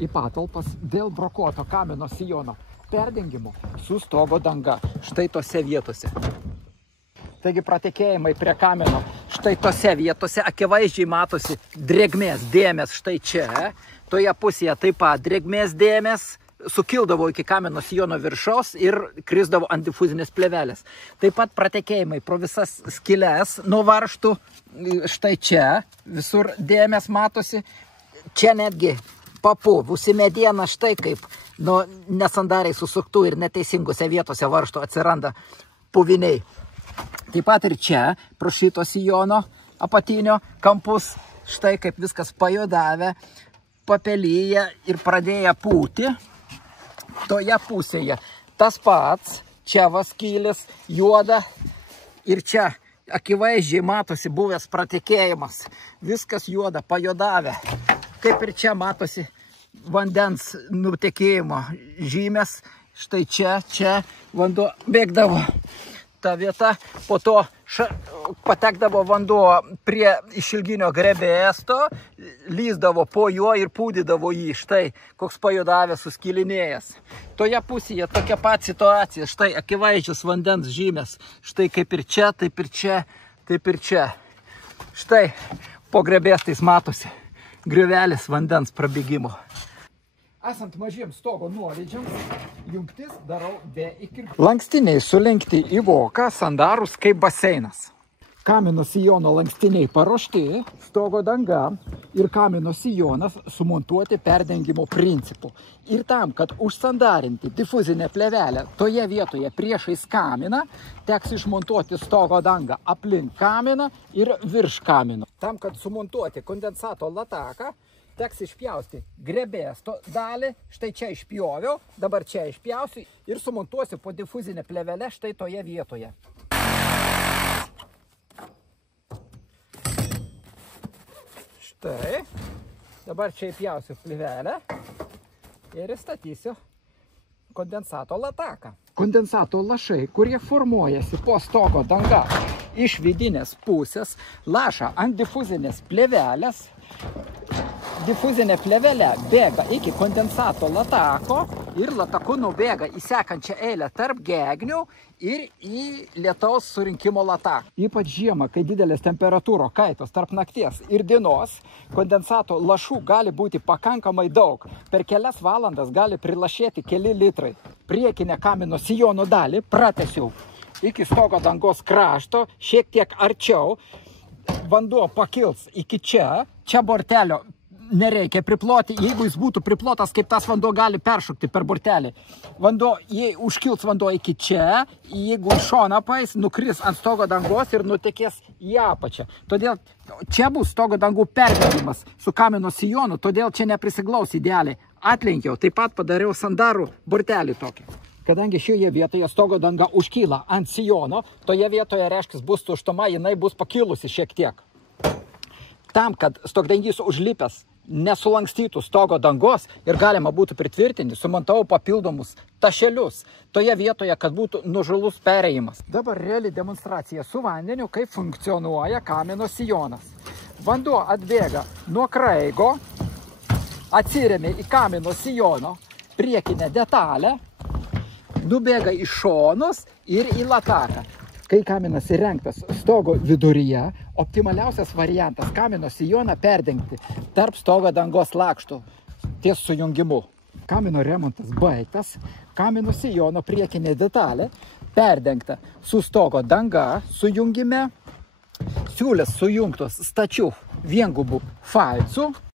į patalpas dėl brokuoto kamino sijono perdengimo su stogo danga štai tose vietose. Taigi pratekėjimai prie kamino štai tose vietose akivaizdžiai matosi drėgmės dėmės štai čia. Toje pusėje taip pat drėgmės dėmės sukildavo iki kamino sijono viršaus ir krisdavo ant difuzinės plėvelės. Taip pat pratekėjimai pro visas skyles nuo varžtų štai čia visur dėmės matosi. Čia netgi papuvusi mediena štai kaip nesandariai susuktų ir neteisingose vietose varžtų atsiranda puviniai. Taip pat ir čia, pro šito sijono apatinio kampus, štai kaip viskas pajodavę, papelyje ir pradėję pūti. Toje pusėje tas pats, čia vaskylis juoda ir čia akivaizdžiai matosi buvęs pratekėjimas. Viskas juoda, pajodavę. Kaip ir čia matosi vandens nutekėjimo žymės. Štai čia vanduo bėgdavo. Ta vieta, po to patekdavo vanduo prie išilginio grebėsto, lyzdavo po juo ir pūdydavo jį. Štai koks pajodavęs suskilinėjęs. Toje pusėje tokia pat situacija. Štai akivaizdžios vandens žymės. Štai kaip ir čia, taip ir čia, taip ir čia. Štai po grebėstais matosi griovelis vandens prabėgimo. Esant mažiems stogo nuolydžiams, jungtis darau be įkirpimo. Lankstiniai sulenkti į voką, sandarus kaip baseinas. Kamino sijono lankstiniai paruošti, stogo danga ir kamino sijonas sumontuoti perdengimo principu. Ir tam, kad užsandarinti difuzinę plėvelę toje vietoje priešais kaminą, teks išmontuoti stogo dangą aplink kaminą ir virš kamino. Tam, kad sumontuoti kondensato lataką, teks išpjausti grebėsto dalį, štai čia išpjoviau, dabar čia išpjausiu ir sumontuosiu po difuzinę plėvelę štai toje vietoje. Štai, dabar čia įpjausiu plėvelę ir įstatysiu kondensato lataką. Kondensato lašai, kurie formuojasi po stogo danga iš vidinės pusės, laša ant difuzinės plėvelės. Difuzinė plėvelė bėga iki kondensato latako ir lataku nubėga į sekančią eilę tarp gegnių ir į lietaus surinkimo lataką. Ypač žiemą, kai didelės temperatūros kaitos tarp nakties ir dienos, kondensato lašų gali būti pakankamai daug. Per kelias valandas gali prilašėti keli litrai. Priekinę kamino sijono dalį pratęsiau iki stogo dangos krašto, šiek tiek arčiau. Vanduo pakils iki čia bortelio nereikia priploti. Jeigu jis būtų priplotas, kaip tas vanduo gali peršokti per bortelį. Jei užkils vanduo iki čia, jeigu iš šoną pais, nukris ant stogo dangos ir nutekės į apačią. Todėl čia bus stogo dangų perdengimas su kamino sijonu, todėl čia neprisiglaus idealiai. Atlenkiau, taip pat padariau sandarų bortelį tokį. Kadangi šioje vietoje stogo danga užkyla ant sijono, toje vietoje reiškia bus tuštuma, jinai bus pakilusi šiek tiek. Tam, kad stogdengys užlipęs nesulankstytų stogo dangos ir galima būtų pritvirtinti, sumontavau papildomus tašelius toje vietoje, kad būtų nuožulus perėjimas. Dabar reali demonstracija su vandeniu, kaip funkcionuoja kamino sijonas. Vanduo atbėga nuo kraigo, atsiremia į kamino sijono priekinę detalę, nubėga į šonus ir į lataką. Kai kaminas įrengtas stogo viduryje, optimaliausias variantas kamino sijoną perdengti tarp stogo dangos lakštų ties sujungimu. Kamino remontas baigtas, kamino sijono priekinė detalė perdengta su stogo danga sujungime, siūlės sujungtos stačių viengubų falcų.